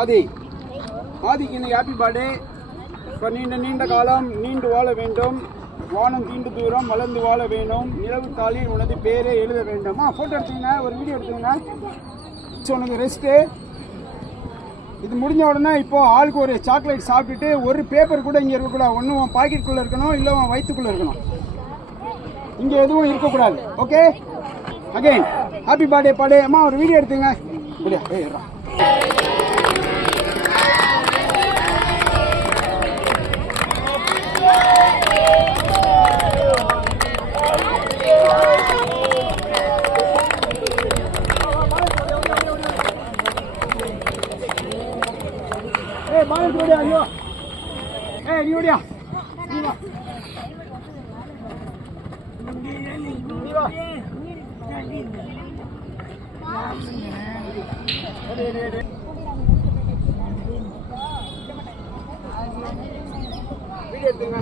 ஆதி ஆதிக்கு இன்னைக்கு happy birthday. இப்போ நீண்ட காலம் நீண்டு வாழ வேண்டும். வானம் தீண்டு தூரம் வளர்ந்து வாழ வேண்டும். நிலவு தாளில் உனது பேரே எழுத வேண்டும். ஃபோட்டோ எடுத்துங்க, ஒரு வீடியோ எடுத்துங்க. ஸோ உனக்கு ரெஸ்ட்டு. இது முடிஞ்ச உடனே இப்போது ஆளுக்கு ஒரு சாக்லேட் சாப்பிட்டுட்டு ஒரு பேப்பர் கூட இங்கே இருக்கக்கூடாது. ஒன்று உன் பாக்கெட்டுக்குள்ளே இருக்கணும், இல்லை உன் வயிற்றுக்குள்ளே இருக்கணும். இங்கே எதுவும் இருக்கக்கூடாது. ஓகே, அகைன் ஹாப்பி பர்த்டே பாடே. அம்மா ஒரு வீடியோ எடுத்துங்க. அப்படியா? ஏறா பாலன் ஓடியா, ஐயோ நீ ஓடியா, நீ வா நீ வா. வீடியோ எடுத்துங்க.